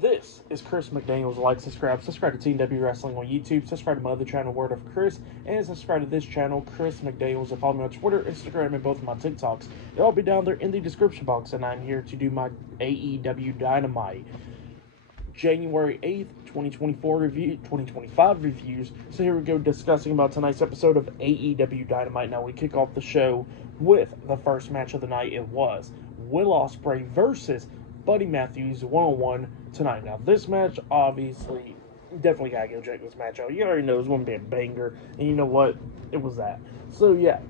This is Chris McDaniels. Like, subscribe to TNW Wrestling on YouTube, subscribe to my other channel, Word of Chris, and subscribe to this channel, Chris McDaniels, and follow me on Twitter, Instagram, and both of my TikToks. They'll all be down there in the description box, and I'm here to do my AEW Dynamite January 8th, 2025 reviews. So here we go, discussing about tonight's episode of AEW Dynamite. Now we kick off the show with the first match of the night. It was Will Ospreay versus Buddy Matthews one-on-one tonight. Now this match, obviously, definitely gotta go check this match out. You already know it's gonna be a banger, and you know what? It was that. So yeah,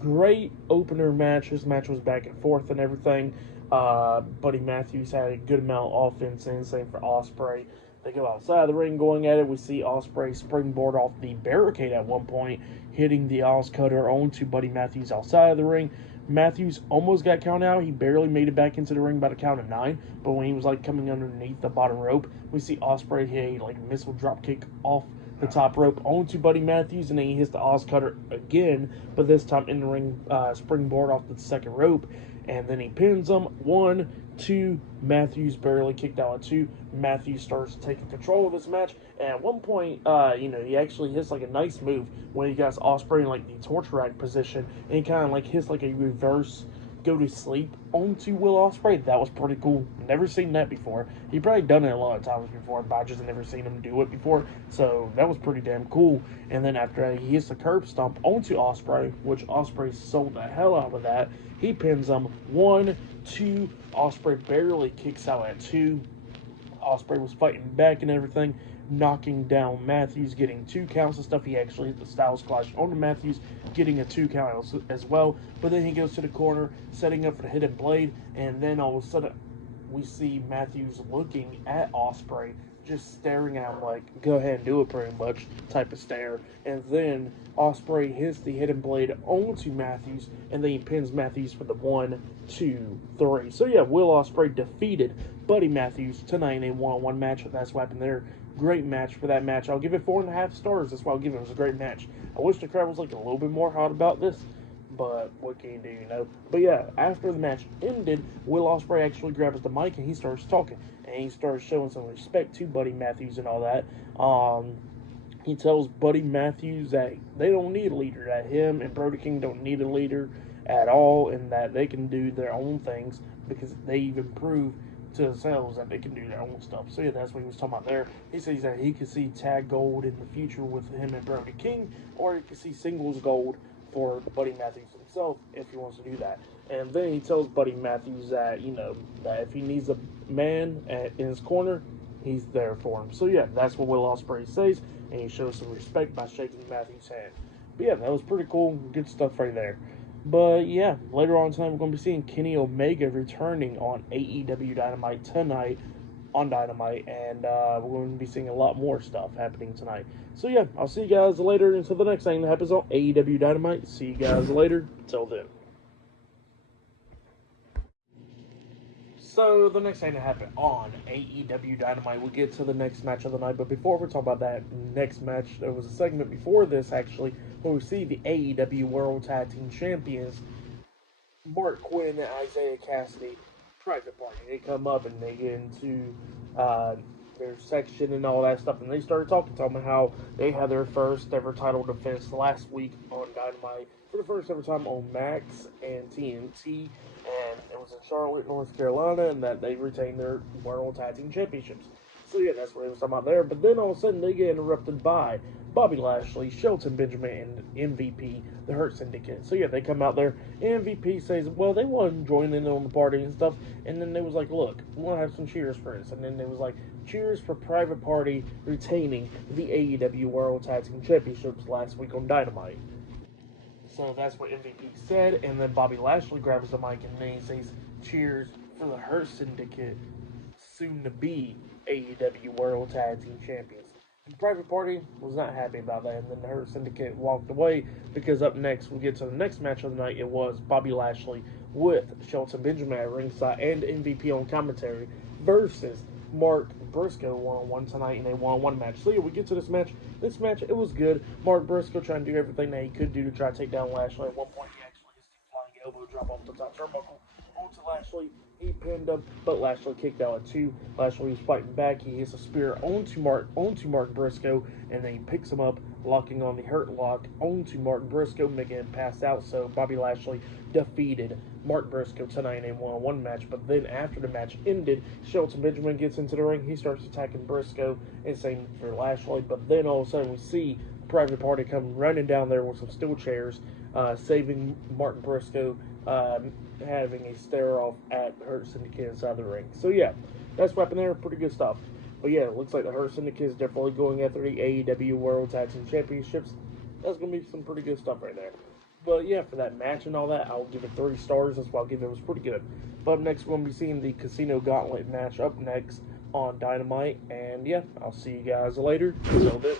great opener match. This match was back and forth and everything. Buddy Matthews had a good amount of offense, and same for Ospreay. They go outside of the ring going at it. We see Ospreay springboard off the barricade at one point, hitting the Oz Cutter onto Buddy Matthews outside of the ring. Matthews almost got counted out. He barely made it back into the ring by the count of 9. But when he was coming underneath the bottom rope, we see Ospreay hit a missile drop kick off the top rope onto Buddy Matthews, and then he hits the Oz Cutter again, but this time in the ring, springboard off the second rope, and then he pins him. 1, 2, Matthews barely kicked out at 2. Matthews starts taking control of this match, and at one point, he actually hits a nice move when he got Ospreay in the torture rack position, and he kind of hits a reverse go to sleep onto Will Ospreay. That was pretty cool. Never seen that before. He probably done it a lot of times before, but I just never seen him do it before. So that was pretty damn cool. And then after that, he hits the curb stomp onto Ospreay, which Ospreay sold the hell out of that. He pins him. 1, 2. Ospreay barely kicks out at 2. Ospreay was fighting back and everything, knocking down Matthews, getting 2 counts and stuff. He actually hit the Styles Clash onto Matthews, getting a 2 count as well. But then he goes to the corner, setting up for the hidden blade, and then all of a sudden we see Matthews looking at Ospreay, just staring at him go ahead and do it, pretty much type of stare. And then Ospreay hits the hidden blade onto Matthews, and then he pins Matthews for the 1, 2, 3. So yeah, Will Ospreay defeated Buddy Matthews tonight in a one-on-one match. That's what happened there. Great match for that match. I'll give it 4.5 stars. That's why I'll give it. It was a great match. I wish the crowd was a little bit more hot about this, but what can you do, But yeah, after the match ended, Will Ospreay actually grabs the mic and he starts talking, and he starts showing some respect to Buddy Matthews and all that. He tells Buddy Matthews that they don't need a leader, that him and Brody King don't need a leader at all, and that they can do their own things because they even prove to themselves that they can do their own stuff. So yeah, that's what he was talking about there. He says that he could see tag gold in the future with him and Brody King, or he could see singles gold for Buddy Matthews himself if he wants to do that. And then he tells Buddy Matthews that, that if he needs a man in his corner, he's there for him. So yeah, that's what Will Ospreay says, and he shows some respect by shaking Matthews' hand. But yeah, that was pretty cool. Good stuff right there. But yeah, later on tonight we're going to be seeing Kenny Omega returning on AEW Dynamite tonight on Dynamite, and we're going to be seeing a lot more stuff happening tonight. So yeah, I'll see you guys later until the next thing that happens on AEW Dynamite. See you guys later. Till then. So the next thing to happen on AEW Dynamite, we'll get to the next match of the night. But before we talk about that next match, there was a segment before this actually where we see the AEW World Tag Team Champions, Mark Quinn and Isaiah Cassidy, private party. They come up and they get into their section and all that stuff, and they started talking about how they had their first ever title defense last week on Dynamite for the first ever time on Max and TNT, and it was in Charlotte, North Carolina, and that they retained their World Tag Team Championships. So yeah, that's what they was talking about there. But then all of a sudden they get interrupted by Bobby Lashley, Shelton Benjamin, and MVP, the Hurt Syndicate. So yeah, they come out there, and MVP says, well, they want to join in on the party and stuff. And then they was like, look, we want to have some cheers for this. And then they was like, cheers for Private Party retaining the AEW World Tag Team Championships last week on Dynamite. So that's what MVP said, and then Bobby Lashley grabs the mic and then he says, cheers for the Hurt Syndicate, soon to be AEW World Tag Team Champions. The Private Party was not happy about that, and then the Hurt Syndicate walked away, because up next, we get to the next match of the night. It was Bobby Lashley with Shelton Benjamin at ringside and MVP on commentary versus Mark Briscoe one-on-one tonight in a one-on-one match. So yeah, we get to this match. This match, it was good. Mark Briscoe trying to do everything that he could do to try to take down Lashley. At one point, he actually hits the flying elbow drop off the top turnbuckle onto Lashley. He pinned him, but Lashley kicked out at 2. Lashley was fighting back. He hits a spear onto Mark Briscoe, and then he picks him up, locking on the Hurt Lock onto Mark Briscoe, making him pass out. So Bobby Lashley defeated Mark Briscoe tonight in a one-on-one match. But then after the match ended, Shelton Benjamin gets into the ring. He starts attacking Briscoe, and same for Lashley. But then all of a sudden we see Private Party come running down there with some steel chairs, saving Mark Briscoe, having a stare off at Hurt Syndicate inside the ring. So yeah, that's what happened there. Pretty good stuff. But yeah, it looks like the Hurt Syndicate is definitely going after the AEW World Tag Team Championships. That's going to be some pretty good stuff right there. But yeah, for that match and all that, I'll give it 3 stars. That's why I'll give it was pretty good. But up next, we're going to be seeing the Casino Gauntlet match up next on Dynamite. And yeah, I'll see you guys later. Until then.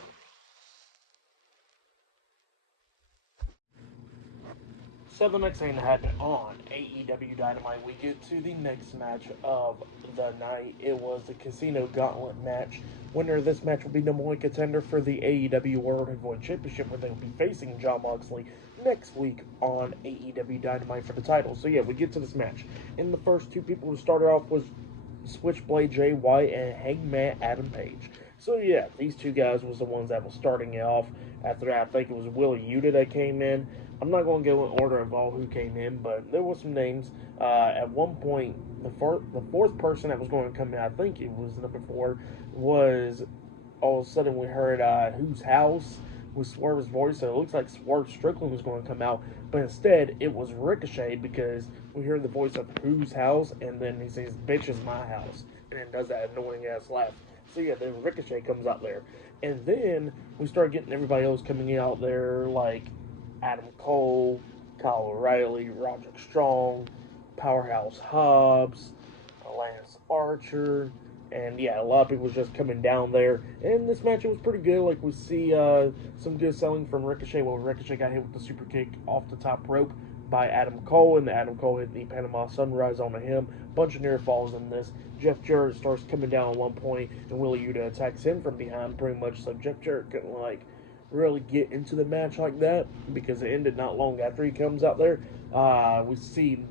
So the next thing that happened on AEW Dynamite, we get to the next match of the night. It was the Casino Gauntlet match. Winner of this match will be number 1 contender for the AEW World Heavyweight Championship, where they will be facing Jon Moxley next week on AEW Dynamite for the title. So yeah, we get to this match. And the first 2 people who started off was Switchblade Jay White and Hangman Adam Page. So yeah, these 2 guys was the ones that was starting it off. After that, I think it was Wheeler Yuta that came in. I'm not going to go in order of all who came in, but there were some names. At one point, the fourth person that was going to come in, I think it was number 4, was all of a sudden we heard Whose House with Swerve's voice. So it looks like Swerve Strickland was going to come out, but instead it was Ricochet, because we hear the voice of Whose House, and then he says, "Bitch is my house," and then does that annoying ass laugh. So yeah, then Ricochet comes out there. And then we start getting everybody else coming out there, like Adam Cole, Kyle O'Reilly, Roderick Strong, Powerhouse Hobbs, Lance Archer, and yeah, a lot of people was just coming down there. And this match, it was pretty good. Like, we see some good selling from Ricochet. Well, Ricochet got hit with the super kick off the top rope by Adam Cole, and Adam Cole hit the Panama Sunrise onto him. Bunch of near falls in this. Jeff Jarrett starts coming down at one point, and Wheeler Yuta attacks him from behind pretty much, so Jeff Jarrett couldn't really get into the match like that, because it ended not long after he comes out there. We see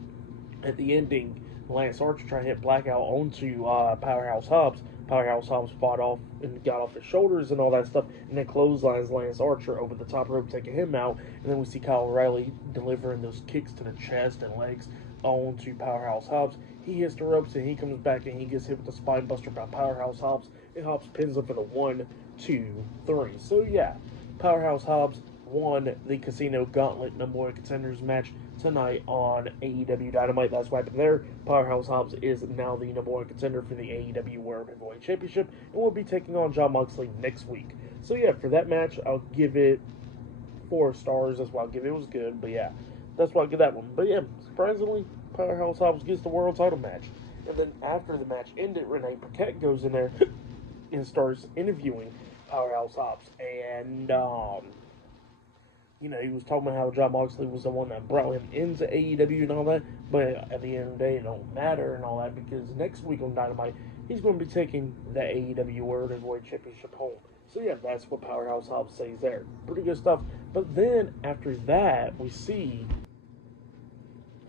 at the ending Lance Archer try to hit Blackout onto Powerhouse Hobbs. Powerhouse Hobbs fought off and got off his shoulders and all that stuff, and then clotheslines Lance Archer over the top rope, taking him out. And then we see Kyle O'Reilly delivering those kicks to the chest and legs onto Powerhouse Hobbs. He hits the ropes, and he comes back, and he gets hit with the spine buster by Powerhouse Hobbs, and Hobbs pins him for the 1, 2, 3. So yeah, Powerhouse Hobbs won the Casino Gauntlet number 1 contenders match tonight on AEW Dynamite. That's what happened there. Powerhouse Hobbs is now the number 1 contender for the AEW World Heavyweight Championship, and will be taking on Jon Moxley next week. So yeah, for that match, I'll give it 4 stars. That's why I'll give it. It was good, but yeah, that's why I'll give that one. But yeah, surprisingly, Powerhouse Hobbs gets the world title match. And then after the match ended, Renee Paquette goes in there and starts interviewing Powerhouse Hobbs. And, he was talking about how Jon Moxley was the one that brought him into AEW and all that. But at the end of the day, it don't matter and all that, because next week on Dynamite, he's going to be taking the AEW World Heavyweight Championship home. So yeah, that's what Powerhouse Hobbs says there. Pretty good stuff. But then after that, we see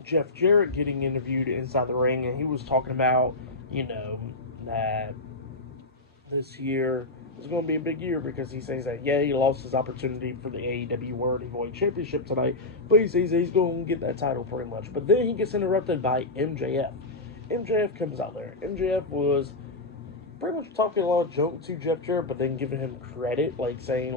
Jeff Jarrett getting interviewed inside the ring, and he was talking about, that this year is going to be a big year, because he says that, yeah, he lost his opportunity for the AEW World Heavyweight Championship tonight, but he says he's going to get that title pretty much. But then he gets interrupted by MJF. MJF comes out there. MJF was pretty much talking a lot of junk to Jeff Jarrett, but then giving him credit, saying,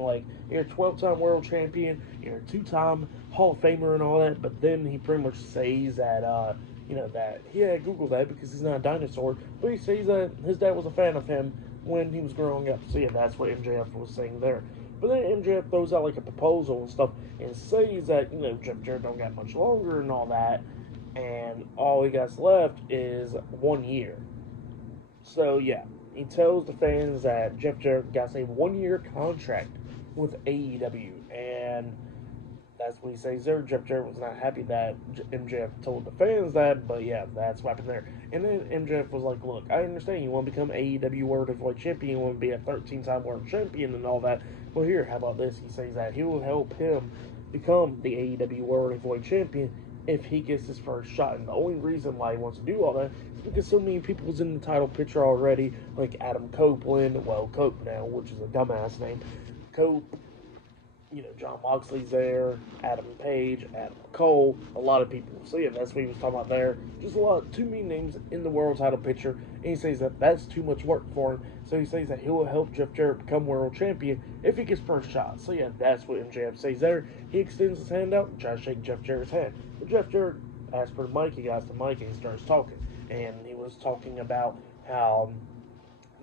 you're a 12-time world champion, you're a 2-time Hall of Famer and all that. But then he pretty much says that, that he had Googled that because he's not a dinosaur, but he says that his dad was a fan of him when he was growing up. So yeah, that's what MJF was saying there. But then MJF throws out a proposal and stuff, and says that, Jeff Jarrett don't got much longer and all that, and all he got left is 1 year. So yeah, he tells the fans that Jeff Jarrett got a 1-year contract with AEW, and that's what he says there. Jeff Jarrett was not happy that MJF told the fans that, but yeah, that's what happened there. And then MJF was like, look, I understand you want to become AEW World Heavyweight Champion, you want to be a 13-time World Champion and all that. Well, here, how about this? He says that he will help him become the AEW World Heavyweight Champion if he gets his first shot. And the only reason why he wants to do all that is because so many people was in the title picture already, like Adam Copeland, well, Cope now, which is a dumbass name. Cope, John Moxley's there, Adam Page, Adam Cole, a lot of people. So yeah, that's what he was talking about there. Just too many names in the world title picture, and he says that that's too much work for him. So he says that he will help Jeff Jarrett become world champion if he gets first shot. So yeah, that's what MJF says there. He extends his hand out and tries to shake Jeff Jarrett's hand. But Jeff Jarrett asks for the mic, he got the mic, and he starts talking. And he was talking about how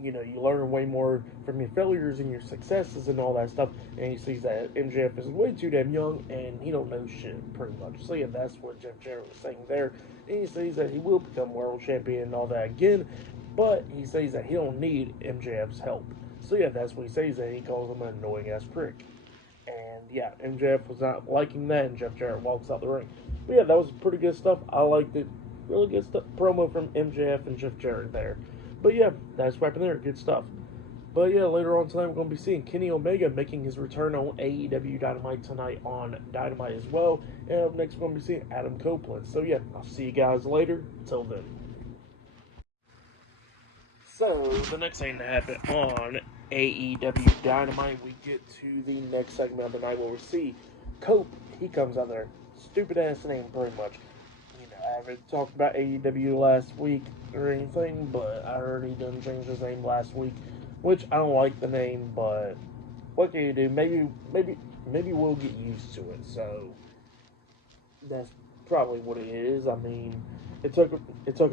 you learn way more from your failures and your successes and all that stuff. And he sees that MJF is way too damn young and he don't know shit, pretty much. So yeah, that's what Jeff Jarrett was saying there. And he says that he will become world champion and all that again, but he says that he don't need MJF's help. So yeah, that's what he says, that he calls him an annoying ass prick. And yeah, MJF was not liking that, and Jeff Jarrett walks out the ring. But yeah, that was pretty good stuff. I liked it. Really good stuff. Promo from MJF and Jeff Jarrett there. But yeah, that's what happened there. Good stuff. But yeah, later on tonight we're going to be seeing Kenny Omega making his return on AEW Dynamite tonight on Dynamite as well. And up next we're going to be seeing Adam Copeland. So yeah, I'll see you guys later. Till then. So, the next thing to happen on AEW Dynamite, we get to the next segment of the night where we see Cope. He comes out there. Stupid ass name, pretty much. I haven't talked about AEW last week or anything, but I heard he done changed his name last week, which I don't like the name, but what can you do? Maybe we'll get used to it. So that's probably what it is. I mean, it took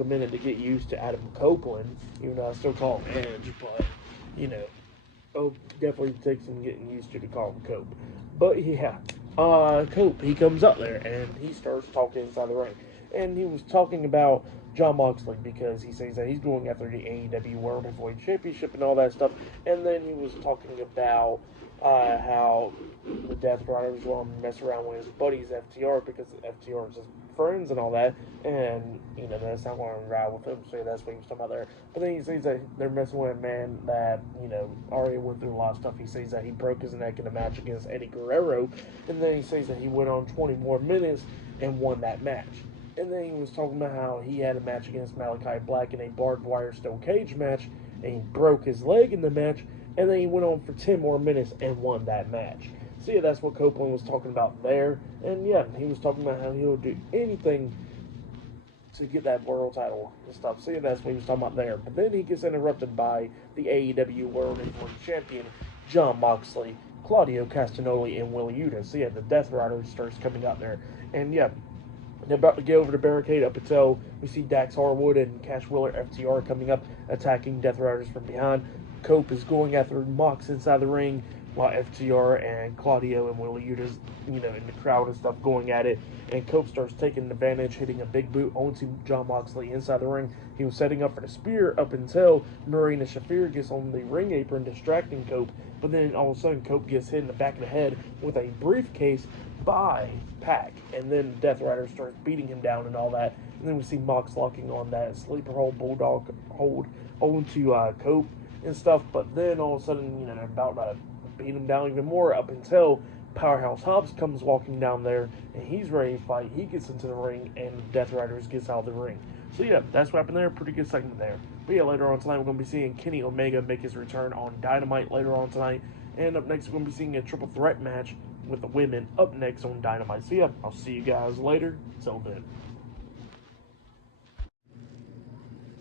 a minute to get used to Adam Copeland, even though I still call him Edge, but definitely takes some getting used to call him Cope. But yeah, Cope, he comes up there and he starts talking inside the ring. And he was talking about John Moxley because he says that he's going after the AEW World Heavyweight Championship and all that stuff. And then he was talking about how the Death Riders want to mess around with his buddies FTR because FTR is his friends and all that. And, that's not going to ride with him. So that's what he was talking about there. But then he says that they're messing with a man that, already went through a lot of stuff. He says that he broke his neck in a match against Eddie Guerrero. And then he says that he went on 20 more minutes and won that match. And then he was talking about how he had a match against Malachi Black in a barbed wire steel cage match, and he broke his leg in the match, and then he went on for 10 more minutes and won that match. So yeah, that's what Copeland was talking about there. And yeah, he was talking about how he'll do anything to get that world title and stuff. So yeah, that's what he was talking about there. But then he gets interrupted by the AEW World Heavyweight Champion, John Moxley, Claudio Castagnoli, and Wheeler Yuta. So yeah, the Death Rider starts coming out there. And yeah, they're about to get over the barricade up until we see Dax Harwood and Cash Wheeler FTR coming up, attacking Death Riders from behind. Cope is going after Mox inside the ring, while FTR and Claudio and Wheeler Yuta's, in the crowd and stuff going at it. And Cope starts taking advantage, hitting a big boot onto John Moxley inside the ring. He was setting up for the spear up until Marina Shafir gets on the ring apron, distracting Cope. But then all of a sudden, Cope gets hit in the back of the head with a briefcase by Pac, and then Death Rider starts beating him down and all that. And then we see Mox locking on that sleeper hold bulldog hold onto Cope and stuff. But then all of a sudden, they're about to beat him down even more up until Powerhouse Hobbs comes walking down there and he's ready to fight. He gets into the ring and Death Riders gets out of the ring. So yeah, that's what happened there. Pretty good segment there. But yeah, later on tonight we're going to be seeing Kenny Omega make his return on Dynamite later on tonight. And up next we're going to be seeing a triple threat match with the women up next on Dynamite. So yeah, I'll see you guys later. Till then.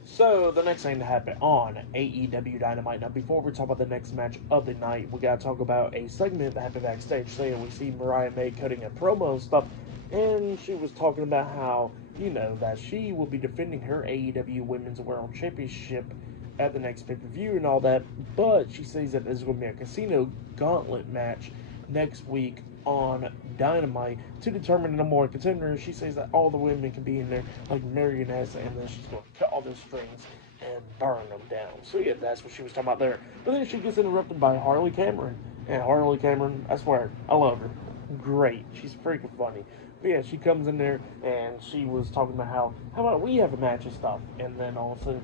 So, the next thing to happen on AEW Dynamite. Now, before we talk about the next match of the night, we gotta talk about a segment that happened backstage. So, yeah, we see Mariah May cutting a promo and stuff, and she was talking about how, that she will be defending her AEW Women's World Championship at the next pay-per-view and all that, but she says that there's going to be a casino gauntlet match next week on Dynamite to determine the number one contender. She says that all the women can be in there like marionettes, and then she's going to cut all the strings and burn them down. So yeah, that's what she was talking about there. But then she gets interrupted by Harley Cameron, and Harley Cameron, I swear, I love her. Great, she's freaking funny. But yeah, she comes in there and she was talking about how about we have a match and stuff, and then all of a sudden,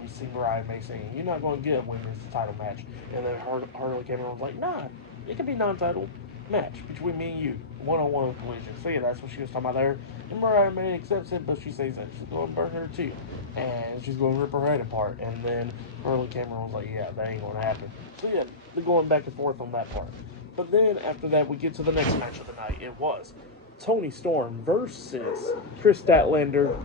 we see Mariah May saying, "You're not going to get a women's title match," and then Harley Cameron was like, "Nah, it could be non-title." match between me and you, one-on-one collision. So yeah, that's what she was talking about there. And Mariah May accepts it, but she says that she's going to burn her too, and she's going to rip her head apart. And then Early Cameron was like, yeah, that ain't going to happen. So yeah, they're going back and forth on that part. But then after that, we get to the next match of the night. It was Toni Storm versus Chris Statlander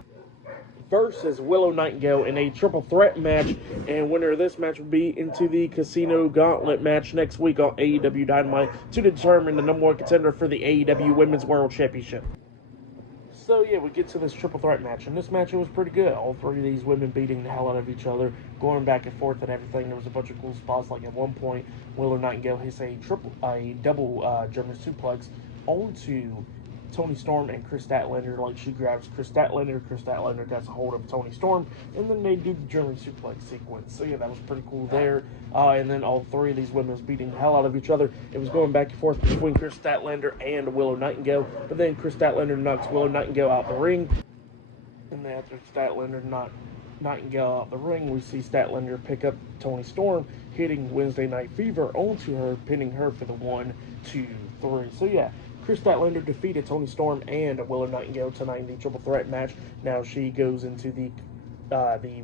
versus Willow Nightingale in a triple threat match, and winner of this match will be into the Casino Gauntlet match next week on AEW Dynamite to determine the number one contender for the AEW Women's World Championship. So yeah, we get to this triple threat match, and this match it was pretty good. All three of these women beating the hell out of each other, going back and forth and everything. There was a bunch of cool spots. Like at one point, Willow Nightingale hits a double German suplex onto Toni Storm and Chris Statlander. Like she grabs Chris Statlander gets a hold of Toni Storm, and then they do the German suplex sequence. So yeah, that was pretty cool there. And then all three of these women was beating the hell out of each other. It was going back and forth between Chris Statlander and Willow Nightingale, but then Chris Statlander knocks Willow Nightingale out the ring, and then after Statlander knocked Nightingale out the ring, we see Statlander pick up Toni Storm, hitting Wednesday Night Fever onto her, pinning her for the 1, 2, 3. So yeah, Chris Statlander defeated Toni Storm and Willow Nightingale tonight in the triple threat match. Now she goes into the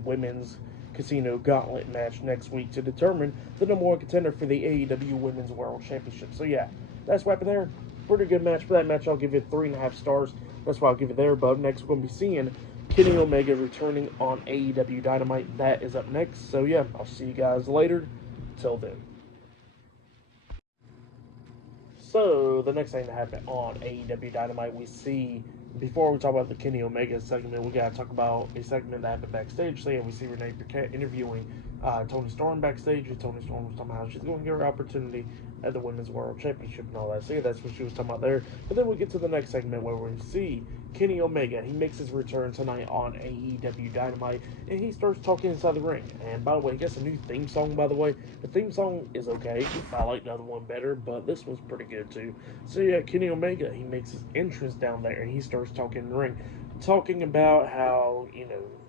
women's Casino Gauntlet match next week to determine the number one contender for the AEW Women's World Championship. So yeah, that's what happened there. Pretty good match. For that match, I'll give it 3.5 stars. That's why I'll give it there. But next, we're going to be seeing Kenny Omega returning on AEW Dynamite. That is up next. So yeah, I'll see you guys later. Till then. So, the next thing that happened on AEW Dynamite, we see, before we talk about the Kenny Omega segment, we got to talk about a segment that happened backstage. So, yeah, we see Renee Paquette interviewing Toni Storm backstage, and Toni Storm was talking about how she's going to get her opportunity at the Women's World Championship and all that. So, yeah, that's what she was talking about there. But then we get to the next segment where we see Kenny Omega. He makes his return tonight on AEW Dynamite, and he starts talking inside the ring. And by the way, he gets a new theme song, by the way. The theme song is okay. I like the other one better, but this one's pretty good, too. So, yeah, Kenny Omega, he makes his entrance down there, and he starts talking in the ring. Talking about how,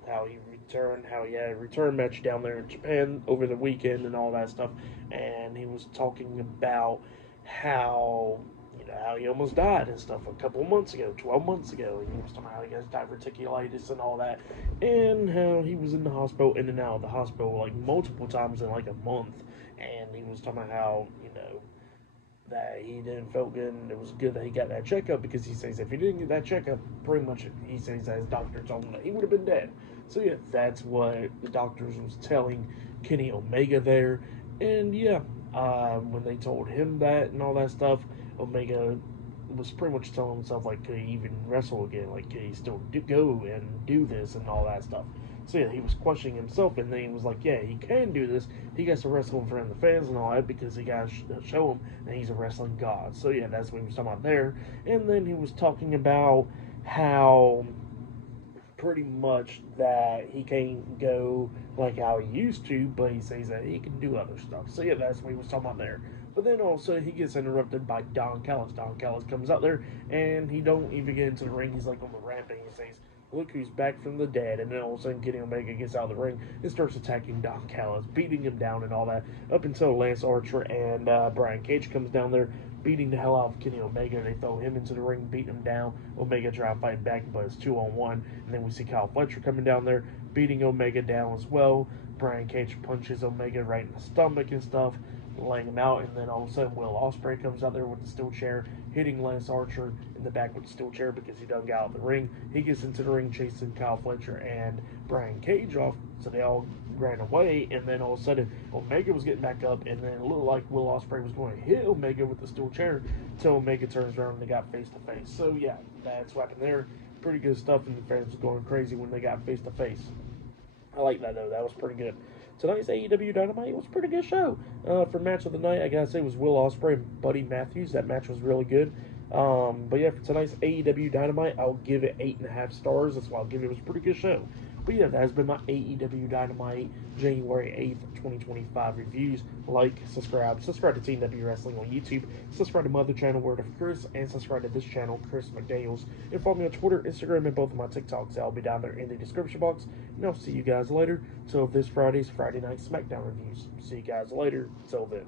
how he returned, how he had a return match down there in Japan over the weekend and all that stuff. And he was talking about how he almost died and stuff a couple of months ago, 12 months ago. And he was talking about how he got diverticulitis and all that, and how he was in the hospital, in and out of the hospital, like multiple times in like a month. And he was talking about how, that he didn't feel good, and it was good that he got that checkup, because he says if he didn't get that checkup, pretty much he says that his doctor told him that he would have been dead. So yeah, that's what the doctors was telling Kenny Omega there. And yeah, when they told him that and all that stuff, Omega was pretty much telling himself, like, could he even wrestle again? Like, could he still go and do this and all that stuff? So yeah, he was questioning himself, and then he was like, yeah, he can do this. He gets to wrestle in front of the fans and all that, because he got to show him that he's a wrestling god. So yeah, that's what he was talking about there. And then he was talking about how pretty much that he can't go like how he used to, but he says that he can do other stuff. So yeah, that's what he was talking about there. But then also he gets interrupted by Don Callis. Don Callis comes out there, and he don't even get into the ring. He's like on the ramp, and he says, look who's back from the dead. And then all of a sudden Kenny Omega gets out of the ring and starts attacking Don Callis, beating him down and all that, up until Lance Archer and Brian Cage comes down there, beating the hell out of Kenny Omega. They throw him into the ring, beating him down. Omega try to fight back, but it's 2-on-1. And then we see Kyle Fletcher coming down there, beating Omega down as well. Brian Cage punches Omega right in the stomach and stuff, laying him out. And then all of a sudden Will Ospreay comes out there with the steel chair, hitting Lance Archer in the back with the steel chair, because he done got out of the ring. He gets into the ring chasing Kyle Fletcher and Brian Cage off, so they all ran away. And then all of a sudden Omega was getting back up, and then it looked like Will Ospreay was going to hit Omega with the steel chair, until Omega turns around and they got face to face. So yeah, that's what happened there. Pretty good stuff, and the fans were going crazy when they got face to face. I like that though. That was pretty good. Tonight's AEW Dynamite was a pretty good show. For match of the night, I gotta say, it was Will Ospreay and Buddy Matthews. That match was really good. But yeah, for tonight's AEW Dynamite, I'll give it 8.5 stars. That's why I'll give it. It was a pretty good show. But yeah, that has been my AEW Dynamite January 8th, 2025 reviews. Like, subscribe to Team W Wrestling on YouTube, subscribe to my other channel, Word of Chris, and subscribe to this channel, Chris McDaniels. And follow me on Twitter, Instagram, and both of my TikToks. I'll be down there in the description box. And I'll see you guys later. Till this Friday Night SmackDown reviews. See you guys later. Till then.